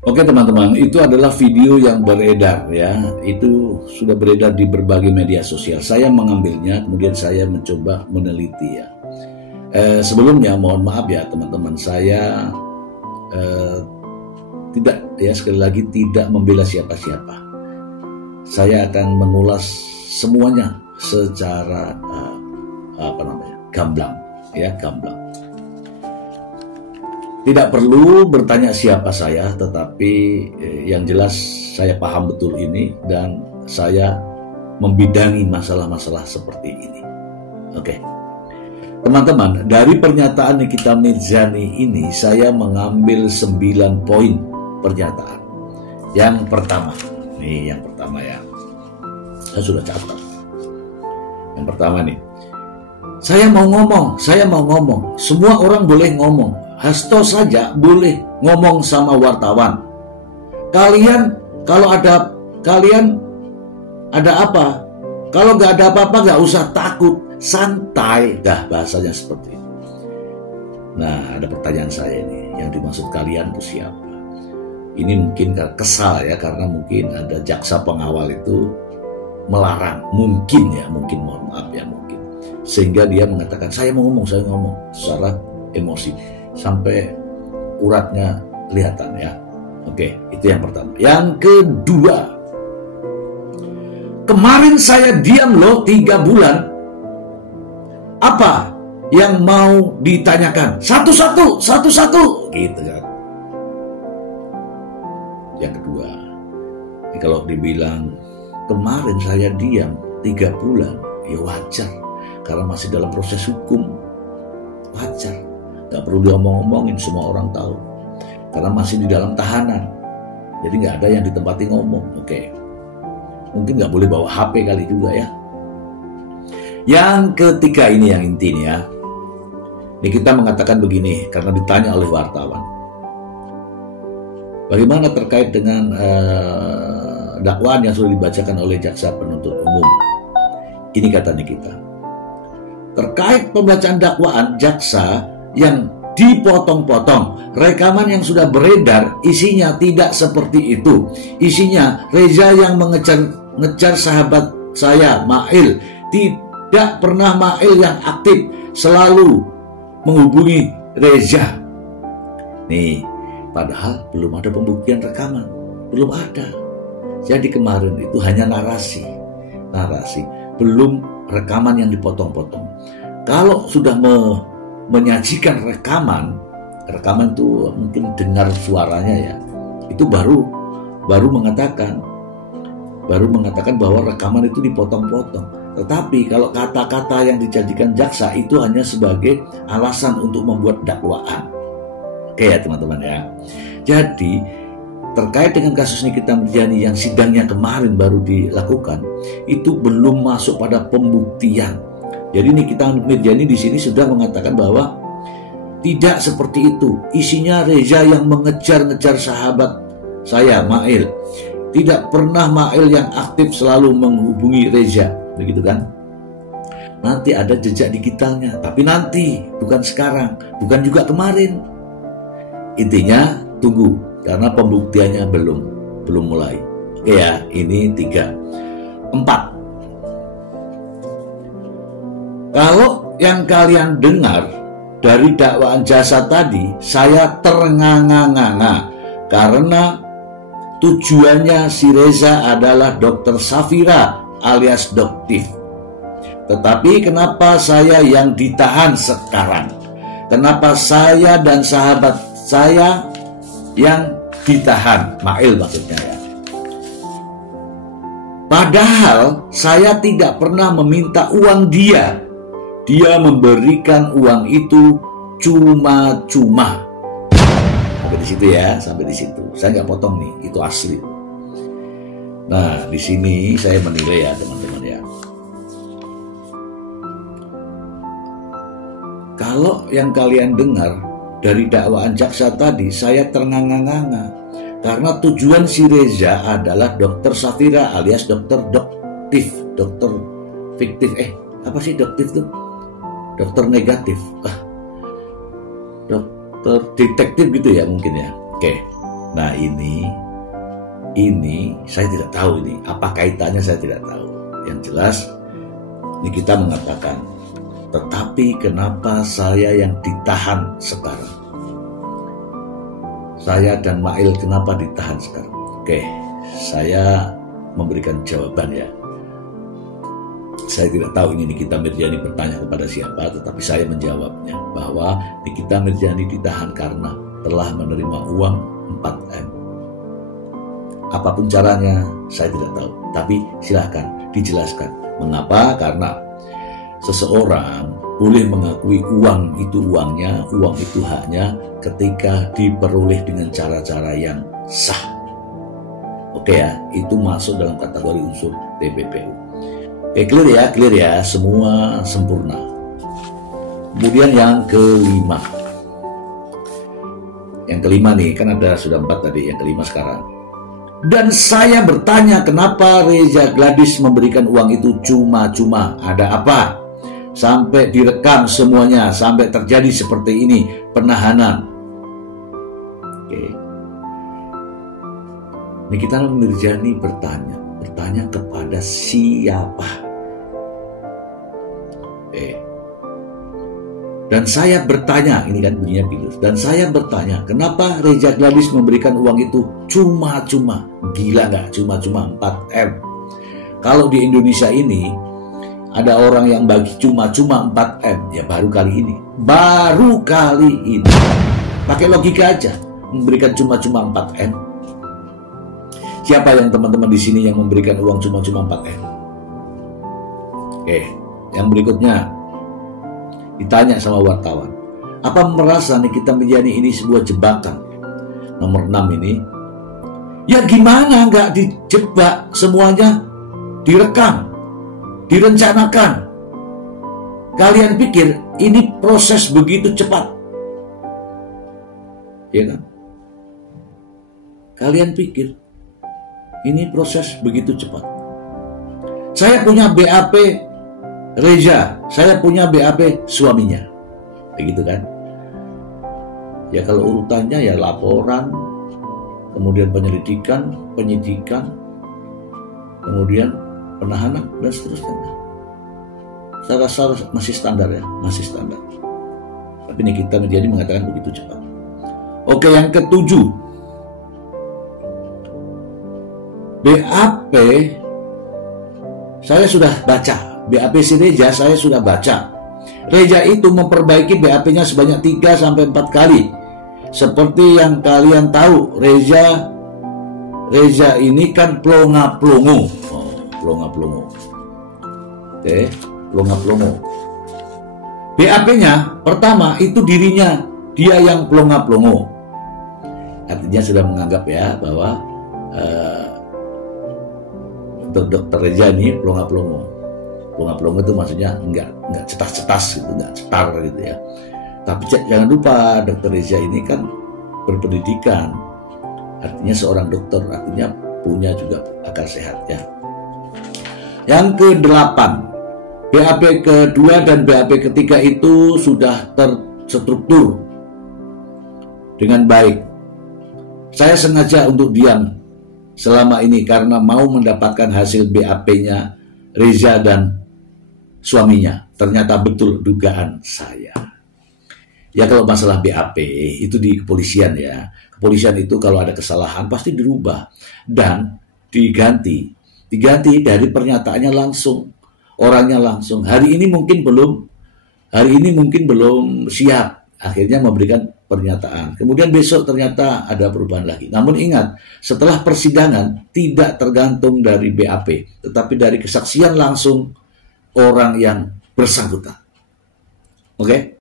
Oke teman-teman, itu adalah video yang beredar ya. Itu sudah beredar di berbagai media sosial. Saya mengambilnya, kemudian saya mencoba meneliti ya. Sebelumnya mohon maaf ya teman-teman, saya tidak ya, sekali lagi tidak membela siapa-siapa. Saya akan mengulas semuanya secara gamblang ya, gamblang. Tidak perlu bertanya siapa saya, tetapi yang jelas saya paham betul ini dan saya membidangi masalah-masalah seperti ini. Oke. Teman-teman, dari pernyataan Nikita Mirzani ini saya mengambil 9 poin pernyataan. Yang pertama, nih yang pertama ya. Saya sudah catat. Yang pertama nih. Saya mau ngomong. Semua orang boleh ngomong. Hasto saja boleh ngomong sama wartawan. Kalian ada apa? Kalau nggak ada apa-apa nggak usah takut, santai. Dah bahasanya seperti itu. Nah, ada pertanyaan saya ini, yang dimaksud kalian itu siapa? Ini mungkin kesal ya, karena mungkin ada jaksa pengawal itu melarang, mungkin mohon maaf ya, mungkin. Sehingga dia mengatakan saya mau ngomong secara emosi. Sampai uratnya kelihatan ya. Oke, itu yang pertama. Yang kedua, kemarin saya diam loh 3 bulan. Apa yang mau ditanyakan? Satu-satu gitu kan. Yang kedua, kalau dibilang kemarin saya diam 3 bulan, ya wajar, karena masih dalam proses hukum. Wajar. Gak perlu diomong-omongin, semua orang tahu. Karena masih di dalam tahanan. Jadi gak ada yang ditempati ngomong. Oke. Mungkin gak boleh bawa HP kali juga ya. Yang ketiga ini yang inti nih ya. Ini kita mengatakan begini, karena ditanya oleh wartawan. Bagaimana terkait dengan dakwaan yang sudah dibacakan oleh jaksa penuntut umum? Ini katanya kita. Terkait pembacaan dakwaan, jaksa yang dipotong-potong, rekaman yang sudah beredar isinya tidak seperti itu. Isinya Reza yang mengejar sahabat saya Mail. Tidak pernah Mail yang aktif, selalu menghubungi Reza. Nih, padahal belum ada pembuktian rekaman, belum ada. Jadi kemarin itu hanya narasi, belum rekaman yang dipotong-potong. Kalau sudah menyajikan rekaman itu mungkin dengar suaranya ya, itu baru mengatakan bahwa rekaman itu dipotong-potong. Tetapi kalau kata-kata yang dijanjikan jaksa itu hanya sebagai alasan untuk membuat dakwaan. Oke ya teman-teman ya. Jadi terkait dengan kasus Nikita Mirzani yang sidangnya kemarin baru dilakukan, itu belum masuk pada pembuktian. Jadi Nikita Mirzani di sini sudah mengatakan bahwa tidak seperti itu. Isinya Reza yang mengejar-ngejar sahabat saya Mail. Tidak pernah Mail yang aktif, selalu menghubungi Reza. Begitu kan? Nanti ada jejak digitalnya, tapi nanti, bukan sekarang, bukan juga kemarin. Intinya tunggu, karena pembuktiannya belum mulai. Oke ya, ini 3. 4. Kalau yang kalian dengar dari dakwaan jasa tadi, saya ternganga-nganga karena tujuannya si Reza adalah Dr. Safira alias Doktif. Tetapi kenapa saya yang ditahan sekarang? Kenapa saya dan sahabat saya yang ditahan? Mail maksudnya ya. Padahal saya tidak pernah meminta uang dia. Dia memberikan uang itu cuma-cuma. Sampai di situ ya, sampai di situ. Saya nggak potong nih, itu asli. Nah, di sini saya menilai ya teman-teman ya. Kalau yang kalian dengar dari dakwaan jaksa tadi, saya ternganga-nganga karena tujuan si Reza adalah Dr. Safira alias Dr. Doktif, dokter fiktif. Apa sih Doktif tuh? Dokter negatif, dokter detektif gitu ya mungkin ya. Oke, Nah ini saya tidak tahu ini apa kaitannya, saya tidak tahu. Yang jelas Nikita mengatakan, tetapi kenapa saya yang ditahan sekarang? Saya dan Mail kenapa ditahan sekarang? Oke, saya memberikan jawaban ya. Saya tidak tahu ini Nikita Mirjani bertanya kepada siapa, tetapi saya menjawabnya bahwa Nikita Mirjani ditahan karena telah menerima uang 4M. Apapun caranya, saya tidak tahu. Tapi silahkan dijelaskan. Mengapa? Karena seseorang boleh mengakui uang itu uangnya, uang itu haknya ketika diperoleh dengan cara-cara yang sah. Oke ya, itu masuk dalam kategori unsur TPPU. Oke, clear ya, semua sempurna. Kemudian yang kelima. Yang kelima nih, kan ada sudah 4 tadi, yang kelima sekarang. Dan saya bertanya kenapa Reza Gladys memberikan uang itu cuma-cuma, ada apa? Sampai direkam semuanya, sampai terjadi seperti ini, penahanan. Oke. Nikita Mirjani bertanya kepada siapa? Dan saya bertanya, ini kan bunyinya pilus. Dan saya bertanya, kenapa Reza Gladys memberikan uang itu cuma-cuma? Gila nggak? Cuma-cuma 4M. Kalau di Indonesia ini ada orang yang bagi cuma-cuma 4M, ya baru kali ini. Baru kali ini. Pakai logika aja, memberikan cuma-cuma 4M. Siapa yang teman-teman di sini yang memberikan uang cuma-cuma 4M? Oke, yang berikutnya. Ditanya sama wartawan, apa merasa Nikita Mirjani ini sebuah jebakan? Nomor 6 ini, ya gimana nggak dijebak, semuanya direkam, direncanakan. Kalian pikir ini proses begitu cepat? Ya kan? Kalian pikir ini proses begitu cepat? Saya punya BAP Reza, saya punya BAP suaminya, begitu kan? Ya kalau urutannya ya laporan, kemudian penyelidikan, penyidikan, kemudian penahanan dan seterusnya. Saya rasa masih standar ya, masih standar. Tapi Nikita Mirjani mengatakan begitu cepat. Oke, yang ketujuh, BAP saya sudah baca. BAP si Reza saya sudah baca. Reza itu memperbaiki BAP-nya sebanyak 3-4 kali. Seperti yang kalian tahu, Reza ini kan plonga-plongo. Plonga-plongo. Oke, plonga-plongo. BAP-nya pertama itu dirinya, dia yang plonga-plongo. Artinya sudah menganggap ya bahwa untuk Dr. Reza ini plonga-plongo. Plonga-plongo itu maksudnya enggak cetas-cetas gitu, enggak cetar gitu ya. Tapi jangan lupa Dr. Reza ini kan berpendidikan, artinya seorang dokter, artinya punya juga akal sehat ya. Yang ke-8, BAP kedua dan BAP ketiga itu sudah terstruktur dengan baik. Saya sengaja untuk diam selama ini karena mau mendapatkan hasil BAP-nya Reza dan suaminya. Ternyata betul dugaan saya. Ya kalau masalah BAP itu di kepolisian ya. Kepolisian itu kalau ada kesalahan pasti dirubah dan diganti dari pernyataannya langsung, orangnya langsung. Hari ini mungkin belum siap, akhirnya memberikan pernyataan. Kemudian besok ternyata ada perubahan lagi. Namun ingat, setelah persidangan tidak tergantung dari BAP, tetapi dari kesaksian langsung orang yang bersangkutan. Oke?